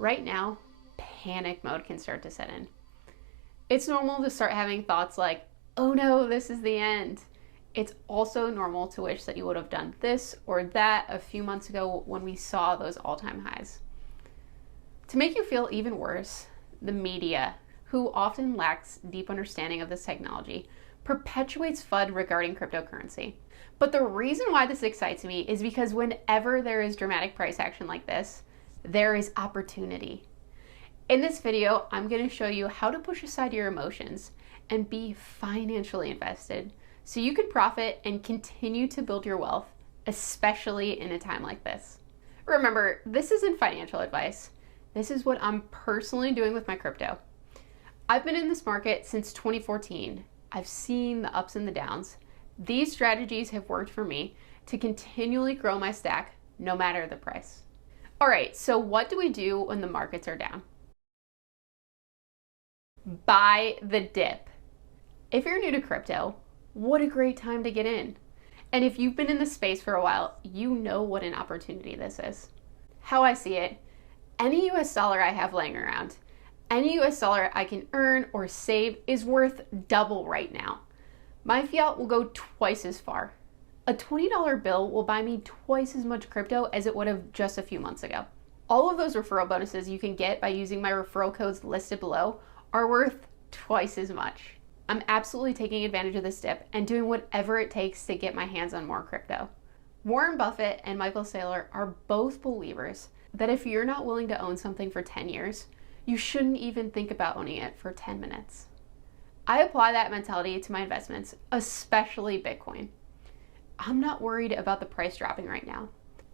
right now, panic mode can start to set in. It's normal to start having thoughts like, oh no, this is the end. It's also normal to wish that you would have done this or that a few months ago when we saw those all-time highs. To make you feel even worse, the media, who often lacks deep understanding of this technology, perpetuates FUD regarding cryptocurrency. But the reason why this excites me is because whenever there is dramatic price action like this, there is opportunity. In this video, I'm going to show you how to push aside your emotions and be financially invested so you can profit and continue to build your wealth, especially in a time like this. Remember, this isn't financial advice. This is what I'm personally doing with my crypto. I've been in this market since 2014. I've seen the ups and the downs. These strategies have worked for me to continually grow my stack no matter the price. All right, so what do we do when the markets are down? Buy the dip. If you're new to crypto, what a great time to get in. And if you've been in this space for a while, you know what an opportunity this is. How I see it, any US dollar I have laying around, any US dollar I can earn or save is worth double right now. My fiat will go twice as far. A $20 bill will buy me twice as much crypto as it would have just a few months ago. All of those referral bonuses you can get by using my referral codes listed below are worth twice as much. I'm absolutely taking advantage of this dip and doing whatever it takes to get my hands on more crypto. Warren Buffett and Michael Saylor are both believers that if you're not willing to own something for 10 years, you shouldn't even think about owning it for 10 minutes. I apply that mentality to my investments, especially Bitcoin. I'm not worried about the price dropping right now.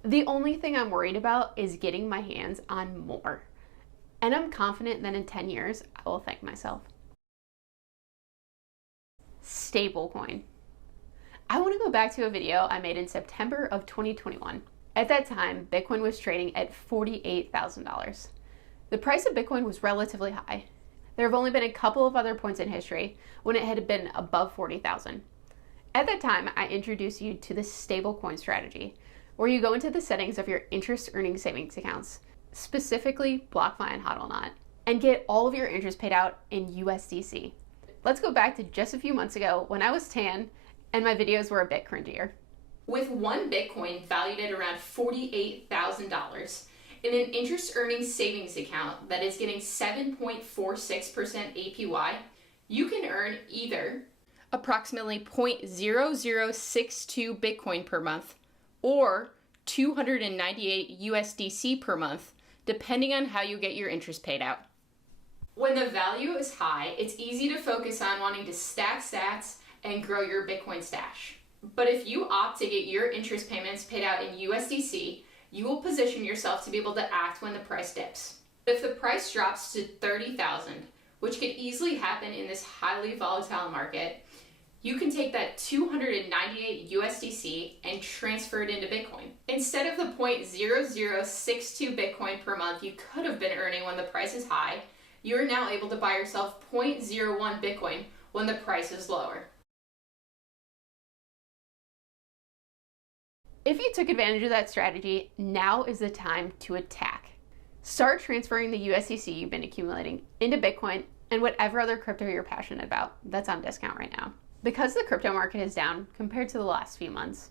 The only thing I'm worried about is getting my hands on more. And I'm confident that in 10 years, I will thank myself. Stablecoin. I want to go back to a video I made in September of 2021. At that time, Bitcoin was trading at $48,000. The price of Bitcoin was relatively high. There have only been a couple of other points in history when it had been above 40,000. At that time, I introduced you to the stablecoin strategy, where you go into the settings of your interest earning savings accounts, specifically BlockFi and Hodlnaut, and get all of your interest paid out in USDC. Let's go back to just a few months ago when I was tan and my videos were a bit cringier. With one Bitcoin valued at around $48,000 in an interest earning savings account that is getting 7.46% APY, you can earn either approximately 0.0062 Bitcoin per month or 298 USDC per month, depending on how you get your interest paid out. When the value is high, it's easy to focus on wanting to stack sats and grow your Bitcoin stash. But if you opt to get your interest payments paid out in USDC, you will position yourself to be able to act when the price dips. If the price drops to 30,000, which could easily happen in this highly volatile market, you can take that 298 USDC and transfer it into Bitcoin. Instead of the 0.0062 Bitcoin per month you could have been earning when the price is high, you are now able to buy yourself 0.01 Bitcoin when the price is lower. If you took advantage of that strategy, now is the time to attack. Start transferring the USDC you've been accumulating into Bitcoin and whatever other crypto you're passionate about that's on discount right now. Because the crypto market is down compared to the last few months,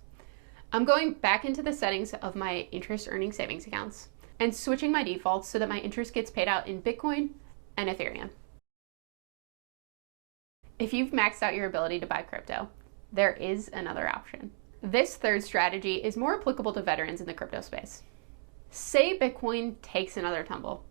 I'm going back into the settings of my interest earning savings accounts and switching my defaults so that my interest gets paid out in Bitcoin and Ethereum. If you've maxed out your ability to buy crypto, there is another option. This third strategy is more applicable to veterans in the crypto space. Say Bitcoin takes another tumble.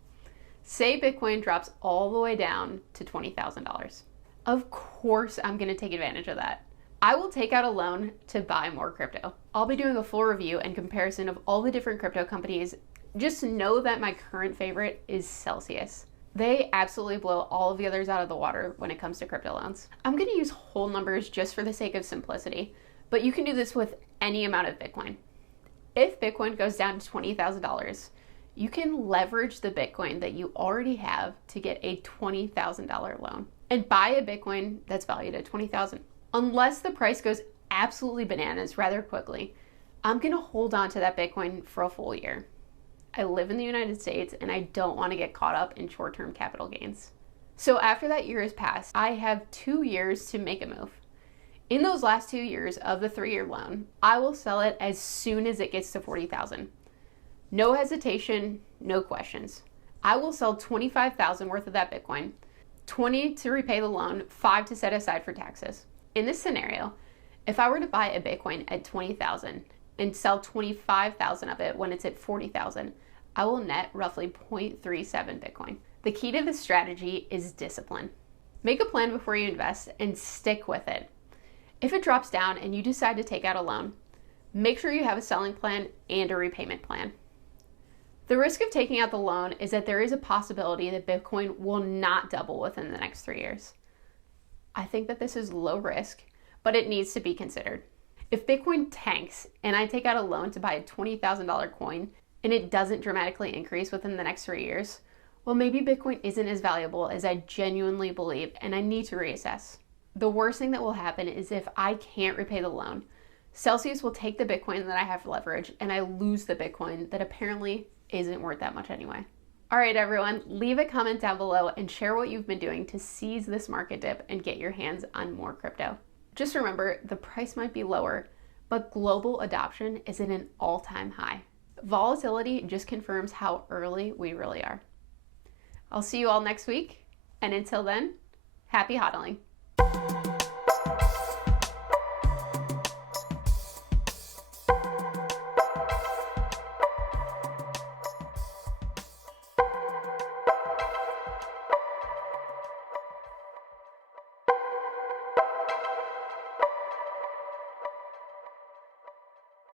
Say Bitcoin drops all the way down to $20,000. Of course, I'm going to take advantage of that. I will take out a loan to buy more crypto. I'll be doing a full review and comparison of all the different crypto companies. Just know that my current favorite is Celsius. They absolutely blow all of the others out of the water when it comes to crypto loans. I'm going to use whole numbers just for the sake of simplicity, but you can do this with any amount of Bitcoin. If Bitcoin goes down to $20,000, you can leverage the Bitcoin that you already have to get a $20,000 loan and buy a Bitcoin that's valued at $20,000. Unless the price goes absolutely bananas rather quickly, I'm going to hold on to that Bitcoin for a full year. I live in the United States and I don't want to get caught up in short-term capital gains. So after that year has passed, I have 2 years to make a move. In those last 2 years of the 3-year loan, I will sell it as soon as it gets to 40,000. No hesitation, no questions. I will sell 25,000 worth of that Bitcoin, 20 to repay the loan, 5 to set aside for taxes. In this scenario, if I were to buy a Bitcoin at 20,000 and sell 25,000 of it when it's at 40,000, I will net roughly 0.37 Bitcoin. The key to this strategy is discipline. Make a plan before you invest and stick with it. If it drops down and you decide to take out a loan, make sure you have a selling plan and a repayment plan. The risk of taking out the loan is that there is a possibility that Bitcoin will not double within the next 3 years. I think that this is low risk, but it needs to be considered. If Bitcoin tanks and I take out a loan to buy a $20,000 coin and it doesn't dramatically increase within the next 3 years, well, maybe Bitcoin isn't as valuable as I genuinely believe and I need to reassess. The worst thing that will happen is if I can't repay the loan, Celsius will take the Bitcoin that I have leverage and I lose the Bitcoin that apparently isn't worth that much anyway. All right, everyone, leave a comment down below and share what you've been doing to seize this market dip and get your hands on more crypto. Just remember, the price might be lower, but global adoption is at an all-time high. Volatility just confirms how early we really are. I'll see you all next week, and until then, happy hodling.